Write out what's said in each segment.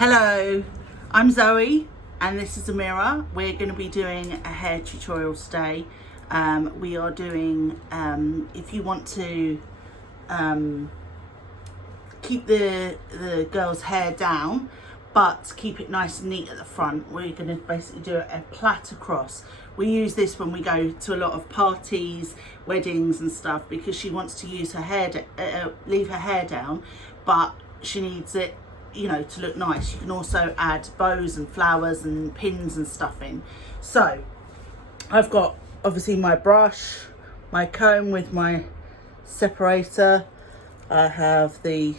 Hello, I'm Zoe and this is Amira. We're going to be doing a hair tutorial today. We are doing, if you want to keep the girl's hair down but keep it nice and neat at the front, we're going to basically do a plait across. We use this when we go to a lot of parties, weddings and stuff, because she wants to use her hair, leave her hair down, but she needs it, you know, to look nice. You can also add bows and flowers and pins and stuff in. So I've got obviously my brush, my comb with my separator. I have the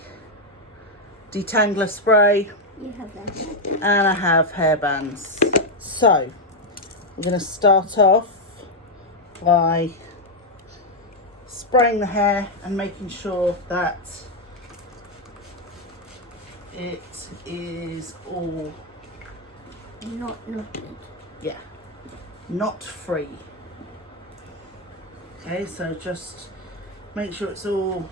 detangler spray. You have that. And I have hair bands. So I'm going to start off by spraying the hair and making sure that it is all Not knotted. yeah, knot free. Okay, so just make sure it's all,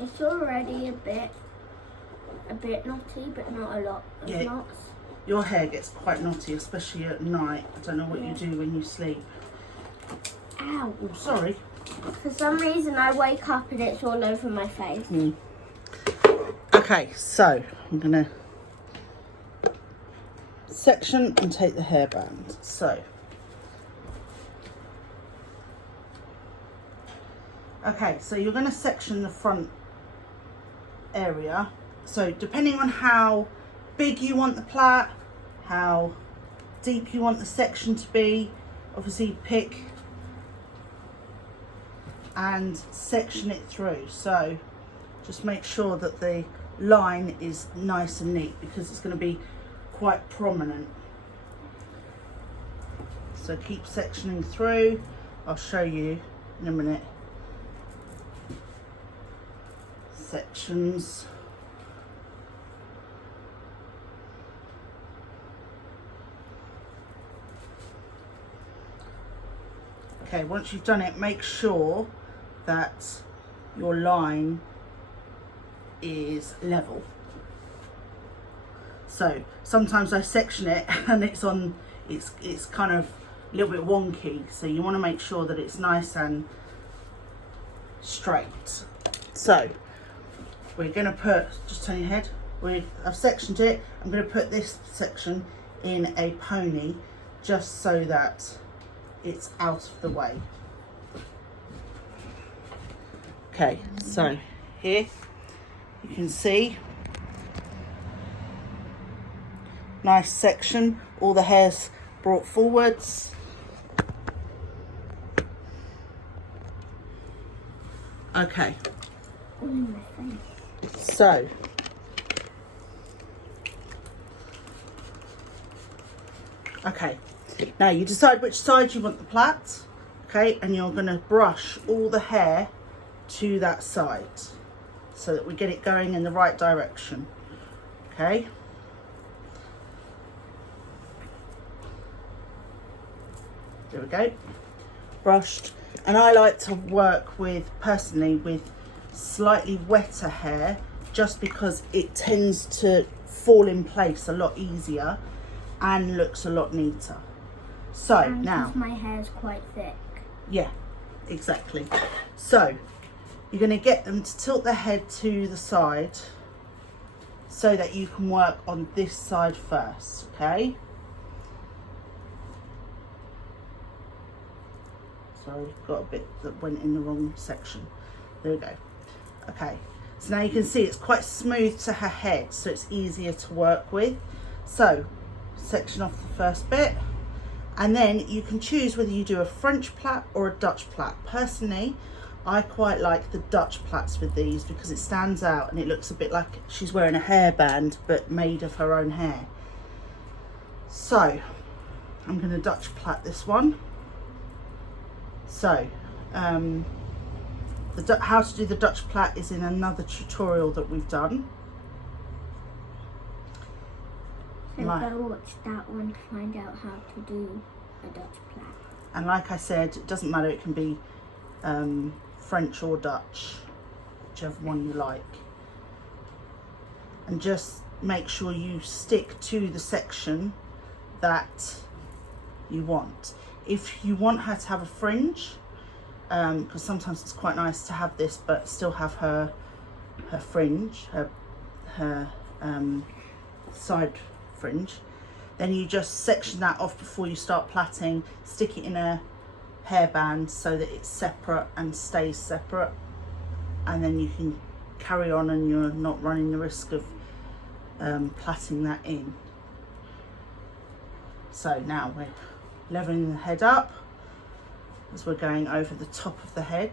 It's already a bit knotty, but not a lot of Yeah. knots. your hair gets quite knotty, especially at night. I don't know what you do when you sleep. Ow. Oh, sorry. For some reason I wake up and it's all over my face. Okay, so I'm gonna section and take the hairband. So, okay, so you're gonna section the front area. So depending on how big you want the plait, how deep you want the section to be, obviously pick and section it through. So just make sure that the line is nice and neat because it's going to be quite prominent. So keep sectioning through. I'll show you in a minute. Sections. Okay, once you've done it, make sure that your line is level. So sometimes I section it and it's kind of a little bit wonky, so you want to make sure that it's nice and straight. So we're going to put, just turn your head, I've sectioned it. I'm going to put this section in a pony just so that it's out of the way. Okay, so here you can see nice section, all the hair's brought forwards. Okay, All in my face. so okay, now you decide which side you want the plait, okay, and you're going to brush all the hair to that side so that we get it going in the right direction. Okay, there we go, brushed. And I like to work with, personally, with slightly wetter hair just because it tends to fall in place a lot easier and looks a lot neater. So And now, because my hair's quite thick. yeah, exactly. So you're going to get them to tilt their head to the side so that you can work on this side first, okay? Sorry, got a bit that went in the wrong section. There we go. Okay, so now you can see it's quite smooth to her head, so it's easier to work with. So section off the first bit, and then you can choose whether you do a French plait or a Dutch plait. Personally, I quite like the Dutch plaits with these because it stands out and it looks a bit like she's wearing a hairband but made of her own hair. So I'm going to Dutch plait this one. So how to do the Dutch plait is in another tutorial that we've done. So go watch that one to find out how to do a Dutch plait. And like I said, it doesn't matter, it can be French or Dutch, whichever one you like. and just make sure you stick to the section that you want. If you want her to have a fringe, because sometimes it's quite nice to have this but still have her fringe, her side fringe, then you just section that off before you start plaiting, stick it in a hairband so that it's separate and stays separate, and then you can carry on and you're not running the risk of plaiting that in. So now we're leveling the head up as we're going over the top of the head.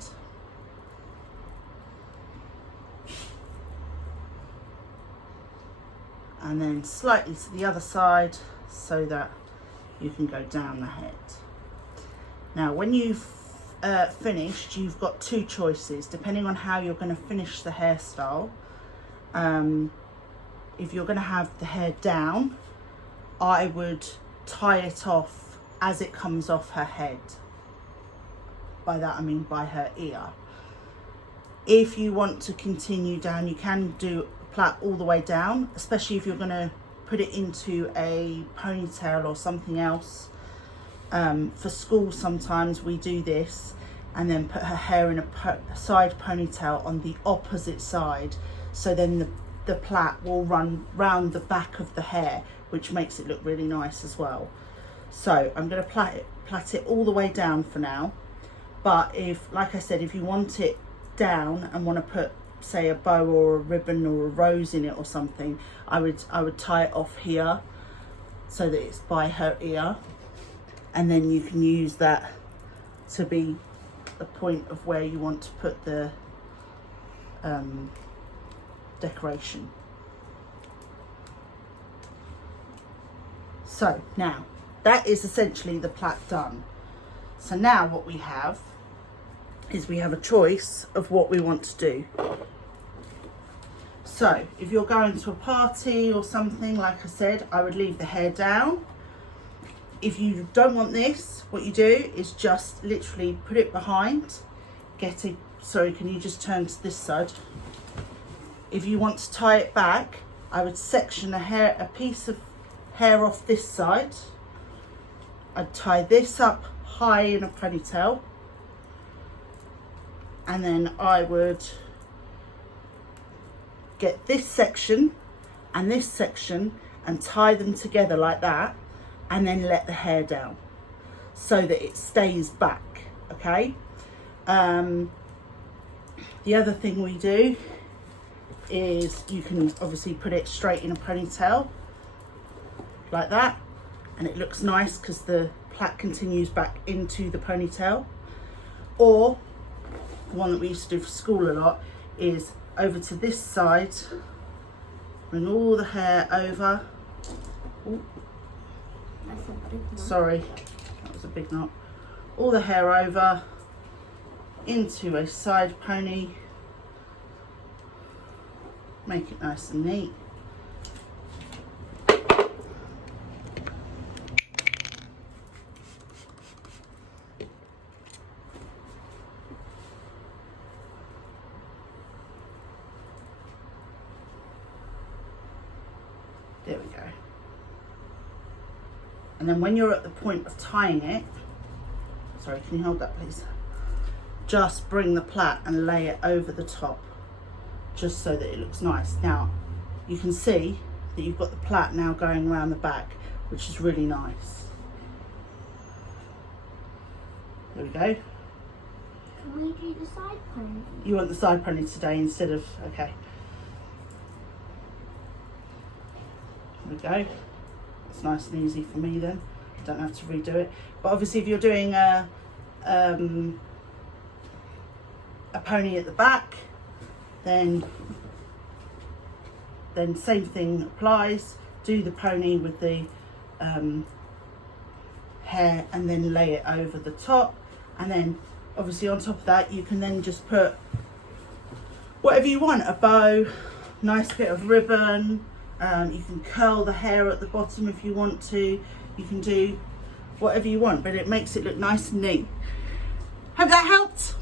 And then slightly to the other side so that you can go down the head. Now when you've finished, you've got two choices depending on how you're going to finish the hairstyle. If you're going to have the hair down, I would tie it off as it comes off her head. By that I mean by her ear. If you want to continue down, you can do plait all the way down, especially if you're going to put it into a ponytail or something else. For school sometimes we do this and then put her hair in a side ponytail on the opposite side, so then the plait will run round the back of the hair, which makes it look really nice as well. So I'm going to plait it all the way down for now, but if, like I said, if you want it down and want to put, say, a bow or a ribbon or a rose in it or something, I would tie it off here so that it's by her ear, and then you can use that to be the point of where you want to put the decoration. So now that is essentially the plait done. So now what we have is we have a choice of what we want to do. So if you're going to a party or something, like I said, I would leave the hair down. If you don't want this, what you do is just literally put it behind, sorry, can you just turn to this side? If you want to tie it back, I would section a piece of hair off this side. I'd tie this up high in a ponytail, and then I would get this section and this section and tie them together like that, and then let the hair down so that it stays back. Okay. The other thing we do is you can obviously put it straight in a ponytail like that, and it looks nice because the plait continues back into the ponytail. Or the one that we used to do for school a lot is over to this side, bring all the hair over. Ooh. That's a big knot. Sorry, that was a big knot. All the hair over into a side pony. Make it nice and neat. There we go. And then when you're at the point of tying it, sorry, can you hold that please? Just bring the plait and lay it over the top, just so that it looks nice. Now, you can see that you've got the plait now going around the back, which is really nice. There we go. Can we do the side pony? You want the side pony today instead of, okay. There we go. It's nice and easy for me then. I don't have to redo it. But obviously if you're doing a pony at the back, then same thing applies. Do the pony with the hair and then lay it over the top, and then obviously on top of that you can then just put whatever you want, a bow, nice bit of ribbon. You can curl the hair at the bottom if you want to. You can do whatever you want, but it makes it look nice and neat. Hope that helped.